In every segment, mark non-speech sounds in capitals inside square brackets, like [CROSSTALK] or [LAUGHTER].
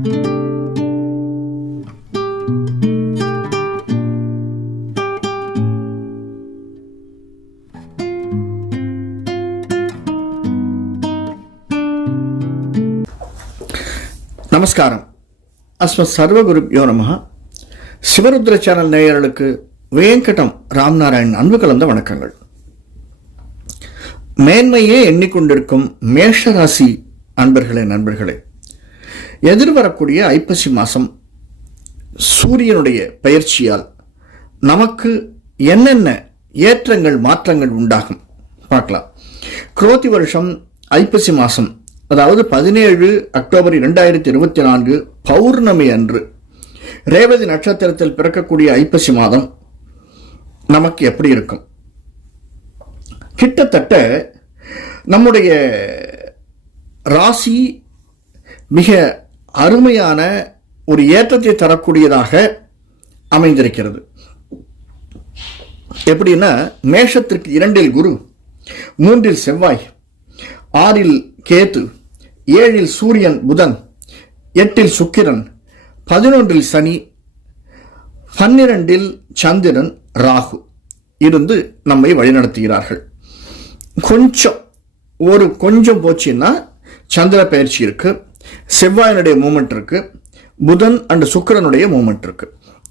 நமஸ்காரம். அஸ்ம சர்வகுருப்யோ நம சிவருத்ர சேனல் நேயர்களுக்கு வேங்கடம் ராம்நாராயண் அன்பு கலந்த வணக்கங்கள். மேன்மையே எண்ணிக்கொண்டிருக்கும் மேஷராசி அன்பர்களே நண்பர்களே எதிர்வரக்கூடிய ஐப்பசி மாதம் சூரியனுடைய பயிற்சியால் நமக்கு என்னென்ன ஏற்றங்கள் மாற்றங்கள் உண்டாகும்? பார்க்கலாம். குரோதி வருஷம் ஐப்பசி மாதம் அதாவது பதினேழு அக்டோபர் இரண்டாயிரத்தி இருபத்தி நான்கு பௌர்ணமி அன்று ரேவதி நட்சத்திரத்தில் பிறக்கக்கூடிய ஐப்பசி மாதம் நமக்கு எப்படி இருக்கும்? கிட்டத்தட்ட நம்முடைய ராசி மிக அருமையான ஒரு ஏற்றத்தை தரக்கூடியதாக அமைந்திருக்கிறது. எப்படின்னா மேஷத்திற்கு இரண்டில் குரு மூன்றில் செவ்வாய் ஆறில் கேத்து ஏழில் சூரியன் புதன் எட்டில் சுக்கிரன் பதினொன்றில் சனி பன்னிரண்டில் சந்திரன் ராகு இருந்து நம்மை வழிநடத்துகிறார்கள். கொஞ்சம் ஒரு கொஞ்சம் போச்சுன்னா சந்திர பயிற்சி இருக்கு. செவ்வாயினுடைய மூமெண்ட் இருக்கு. புதன் அண்டு சுக்கிரனுடைய மூமெண்ட் இருக்கு.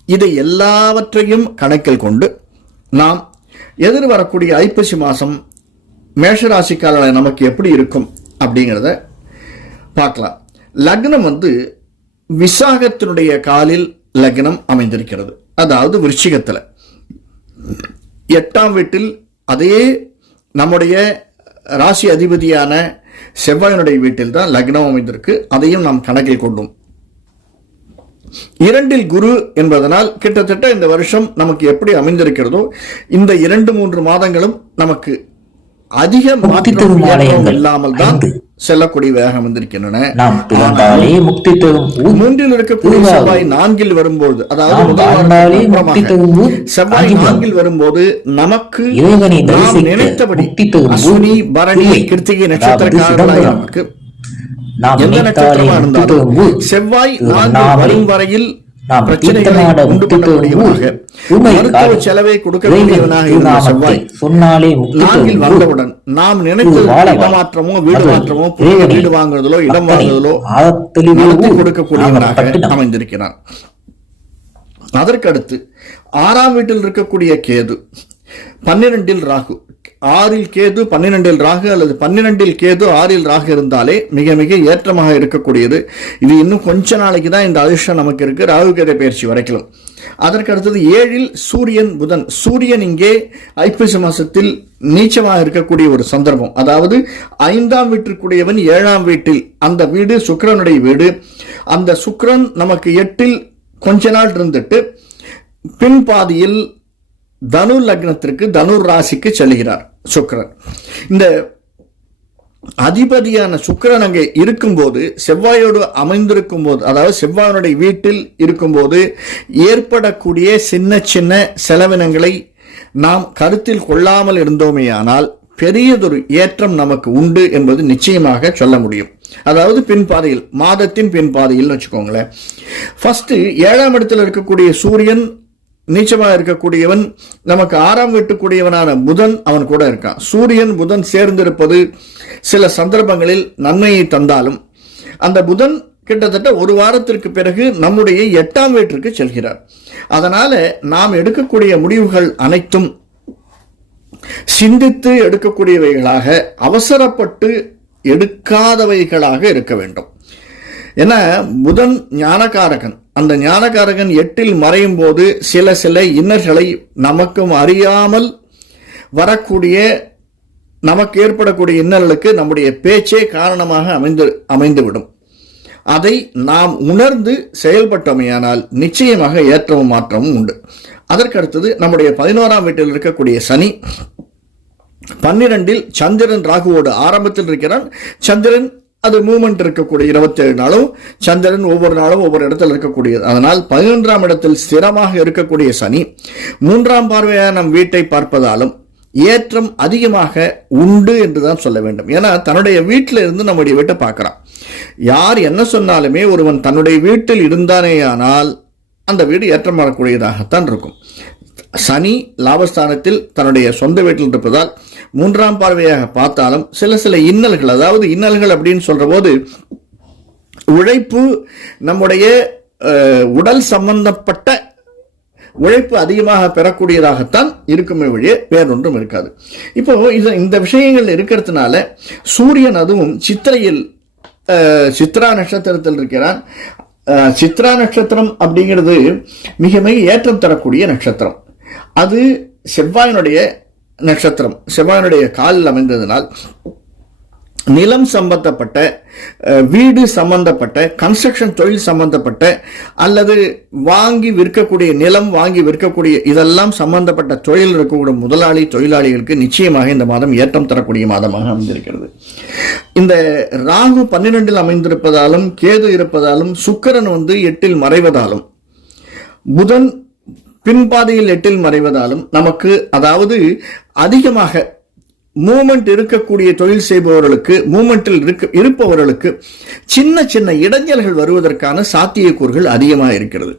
இதை எல்லாவற்றையும் கணக்கில் கொண்டு நாம் எதிர்வரக்கூடிய ஐப்பசி மாதம் மேஷராசிக்காரர்களை நமக்கு எப்படி இருக்கும் அப்படிங்கிறத பார்க்கலாம். லக்னம் வந்து விசாகத்தினுடைய காலில் லக்னம் அமைந்திருக்கிறது. அதாவது விருச்சிகத்தில். எட்டாம் வீட்டில் அதே நம்முடைய ராசி அதிபதியான செவ்வாயினுடைய வீட்டில் தான் லக்னம் அமைந்திருக்கு. அதையும் நாம் கணக்கில் கொண்டோம். இரண்டில் குரு என்பதனால் கிட்டத்தட்ட இந்த வருஷம் நமக்கு எப்படி அமைந்திருக்கிறதோ இந்த இரண்டு மூன்று மாதங்களும் நமக்கு அதிக முக்தி தரும் ஆலயங்கள் இல்லாமல் தான். செல்லக்கூடிய வேகம் வந்திருக்கின்றன முக்தி தரும். மூன்றில் இருக்கக்கூடிய. செவ்வாய் நான்கில் வரும்போது அதாவது. செவ்வாய். நான்கில் வரும்போது நமக்கு நினைத்தபடி. அஸ்வினி பரணி. கிருத்திகை சிதம்பரம். நமக்கு நாம் எந்த நட்சத்திரமா இருந்தாலும். செவ்வாய் நான்கு. வரும் வரையில் நாம். செலவை இருந்த செவ்வாய் சொன்னாலே நான்கில். வந்தவுடன் வாழ. இடமாற்றமோ வீடு மாற்றமோ புதிய வீடு வாங்குறதோ இடம் அத்தனை வாங்குறதோ ஆழத்தெளிவு நடத்தி. கொடுக்கக்கூடியவனாக. அமைந்திருக்கிறான் அதற்கடுத்து ஆறாம் வீட்டில் இருக்கக்கூடிய கேது பன்னிரெண்டில் ராகு ஆறில் கேது பன்னிரெண்டில் ராகு அல்லது பன்னிரெண்டில் கேது ஆறில் ராகு இருந்தாலே மிக மிக ஏற்றமாக இருக்கக்கூடியது. இது இன்னும் கொஞ்ச நாளைக்கு தான் இந்த அதிர்ஷ்டம் நமக்கு இருக்கு. ராகு கேதை பயிற்சி வரைக்கும். அதற்கு அடுத்தது ஏழில் சூரியன் புதன். சூரியன் இங்கே ஐப்பசி மாசத்தில் நீச்சமாக இருக்கக்கூடிய ஒரு சந்தர்ப்பம். அதாவது ஐந்தாம் வீட்டிற்குடையவன் ஏழாம் வீட்டில் அந்த வீடு சுக்கிரனுடைய வீடு. அந்த சுக்கரன் நமக்கு எட்டில் கொஞ்ச நாள் இருந்துட்டு பின் பாதியில் தனு லக்னத்திற்கு தனுர் ராசிக்கு செல்கிறார். சுக்கரன். இந்த அதிபதியான சுக்கரன் அங்கே இருக்கும்போது செவ்வாயோடு அமைந்திருக்கும் போது அதாவது செவ்வாயனுடைய வீட்டில் இருக்கும்போது ஏற்படக்கூடிய சின்ன சின்ன செலவினங்களை நாம் கருத்தில் கொள்ளாமல் இருந்தோமேயானால் பெரியதொரு ஏற்றம் நமக்கு உண்டு என்பது நிச்சயமாக சொல்ல முடியும். அதாவது பின்பாதையில் மாதத்தின் பின்பாதையில் வச்சுக்கோங்களேன். ஃபஸ்ட்டு ஏழாம் இடத்தில் இருக்கக்கூடிய சூரியன் நீச்சமாக இருக்கக்கூடியவன் நமக்கு ஆறாம் வீட்டுக்குரியவனான புதன் அவன் கூட இருக்கான். சூரியன் புதன் சேர்ந்திருப்பது சில சந்தர்ப்பங்களில் நன்மையை தந்தாலும் அந்த புதன் கிட்டத்தட்ட ஒரு வாரத்திற்கு பிறகு நம்முடைய எட்டாம் வீட்டிற்கு செல்கிறார். அதனால நாம் எடுக்கக்கூடிய முடிவுகள் அனைத்தும் சிந்தித்து எடுக்கக்கூடியவைகளாக அவசரப்பட்டு எடுக்காதவைகளாக இருக்க வேண்டும். ஏன்னா புதன் ஞானகாரகன். அந்த ஞானகாரகன் எட்டில் மறையும் போது சில சில இன்னல்களை நமக்கும் அறியாமல் வரக்கூடிய நமக்கு ஏற்படக்கூடிய இன்னல்களுக்கு நம்முடைய பேச்சே காரணமாக அமைந்து அமைந்துவிடும். அதை நாம் உணர்ந்து செயல்பட்டோமையானால் நிச்சயமாக ஏற்றமும் மாற்றமும் உண்டு. அதற்கடுத்தது நம்முடைய பதினோராம் வீட்டில் இருக்கக்கூடிய சனி. பன்னிரெண்டில் சந்திரன் ராகுவோடு ஆரம்பத்தில் இருக்கிறான். சந்திரன் அது மூமெண்ட் இருக்கக்கூடிய இருபத்தேழு நாளும் சந்திரன் ஒவ்வொரு நாளும் ஒவ்வொரு இடத்துல இருக்கக்கூடியது. அதனால் பதினொன்றாம் இடத்தில் ஸ்திரமாக இருக்கக்கூடிய சனி மூன்றாம் பார்வையாக நம் வீட்டை பார்ப்பதாலும் ஏற்றம் அதிகமாக உண்டு என்று தான் சொல்ல வேண்டும். ஏன்னா தன்னுடைய வீட்டில் இருந்து நம்முடைய வீட்டை பார்க்குறான். யார் என்ன சொன்னாலுமே ஒருவன் தன்னுடைய வீட்டில் இருந்தானேயானால் அந்த வீடு ஏற்றம் வரக்கூடியதாகத்தான் இருக்கும். சனி லாபஸ்தானத்தில் தன்னுடைய சொந்த வீட்டில் இருப்பதால் மூன்றாம் பார்வையாக பார்த்தாலும் சில சில இன்னல்கள் அதாவது இன்னல்கள் அப்படின்னு சொல்கிற போது உழைப்பு நம்முடைய உடல் சம்பந்தப்பட்ட உழைப்பு அதிகமாக பெறக்கூடியதாகத்தான் இருக்குமே வழியே வேறொன்றும் இருக்காது. இப்போ இது இந்த விஷயங்கள் இருக்கிறதுனால சூரியன் அதுவும் சித்திரையில் சித்ரா நட்சத்திரத்தில் இருக்கிறான். சித்ரா நட்சத்திரம் அப்படிங்கிறது மிக மிக ஏற்றம் தரக்கூடிய நட்சத்திரம். அது செவ்வாயினுடைய நட்சத்திரம். செவ்வானுடைய காலில் அமைந்ததனால் நிலம் சம்பந்தப்பட்ட வீடு சம்பந்தப்பட்ட கன்ஸ்ட்ரக்ஷன் தொழில் சம்பந்தப்பட்ட அல்லது வாங்கி விற்கக்கூடிய நிலம் வாங்கி விற்கக்கூடிய இதெல்லாம் சம்பந்தப்பட்ட தொழில் இருக்கக்கூடிய முதலாளி தொழிலாளிகளுக்கு நிச்சயமாக இந்த மாதம் ஏற்றம் தரக்கூடிய மாதமாக அமைந்திருக்கிறது. இந்த ராகு பன்னிரெண்டில் அமைந்திருப்பதாலும் கேது இருப்பதாலும் சுக்கரன் வந்து எட்டில் மறைவதாலும் புதன் பின்பாதையில் எட்டில் மறைவதாலும் நமக்கு அதாவது அதிகமாக மூமெண்ட் இருக்கக்கூடிய தொழில் செய்பவர்களுக்கு மூமெண்டில் இருக்க இருப்பவர்களுக்கு சின்ன சின்ன இடைஞ்சல்கள் வருவதற்கான சாத்தியக்கூறுகள் அதிகமாக இருக்கிறது.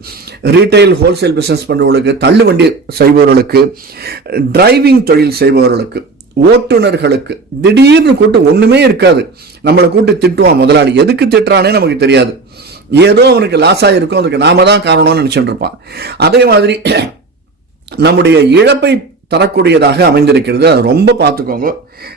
ரீட்டைல் ஹோல்சேல் பிஸ்னஸ் பண்ணுறவர்களுக்கு தள்ளுவண்டி செய்பவர்களுக்கு டிரைவிங் தொழில் செய்பவர்களுக்கு ஓட்டுநர்களுக்கு திடீர்னு கூட்டு ஒன்றுமே இருக்காது. நம்மளை கூட்டு திட்டுவான் முதலாளி. எதுக்கு திட்டுறானே நமக்கு தெரியாது. ஏதோ அவனுக்கு லாஸ் ஆகிருக்கும் அதுக்கு நாம தான் காரணம்னு நினைச்சுட்டு இருப்பான். அதே மாதிரி [CLEARS THROAT] நம்முடைய இழப்பை தரக்கூடியதாக அமைந்திருக்கிறது. அதை ரொம்ப பார்த்துக்கோங்க.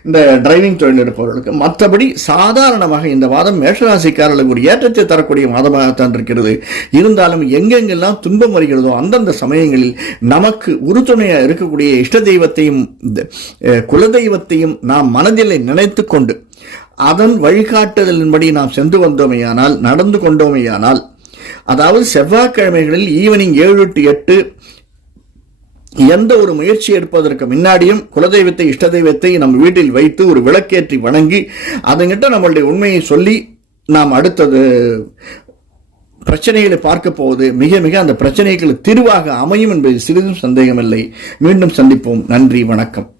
இந்த டிரைவிங் தொழில் இருப்பவர்களுக்கு மற்றபடி சாதாரணமாக இந்த மாதம் மேஷராசிக்காரர்களுக்கு ஒரு ஏற்றத்தை தரக்கூடிய மாதமாகத்தான் இருக்கிறது. இருந்தாலும் எங்கெங்கெல்லாம் துன்பம் வருகிறதோ அந்தந்த சமயங்களில் நமக்கு உறுதுணையாக இருக்கக்கூடிய இஷ்ட தெய்வத்தையும் இந்த, குலதெய்வத்தையும் நாம் மனதில் நினைத்து கொண்டு அதன் வழிகாட்டுதலின்படி நாம் சென்று வந்தோமேயானால் நடந்து கொண்டோமேயானால் அதாவது செவ்வாய்க்கிழமைகளில் ஈவினிங் ஏழு டு எட்டு எந்த ஒரு முயற்சி எடுப்பதற்கு முன்னாடியும் குலதெய்வத்தை இஷ்ட தெய்வத்தை நம் வீட்டில் வைத்து ஒரு விளக்கேற்றி வணங்கி அதுங்கிட்ட நம்மளுடைய உண்மையை சொல்லி நாம் அடுத்தது பிரச்சனைகளை பார்க்க போவது மிக மிக அந்த பிரச்சனைகளுக்கு தீர்வாக அமையும் என்பது சிறிதும் சந்தேகமில்லை. மீண்டும் சந்திப்போம். நன்றி வணக்கம்.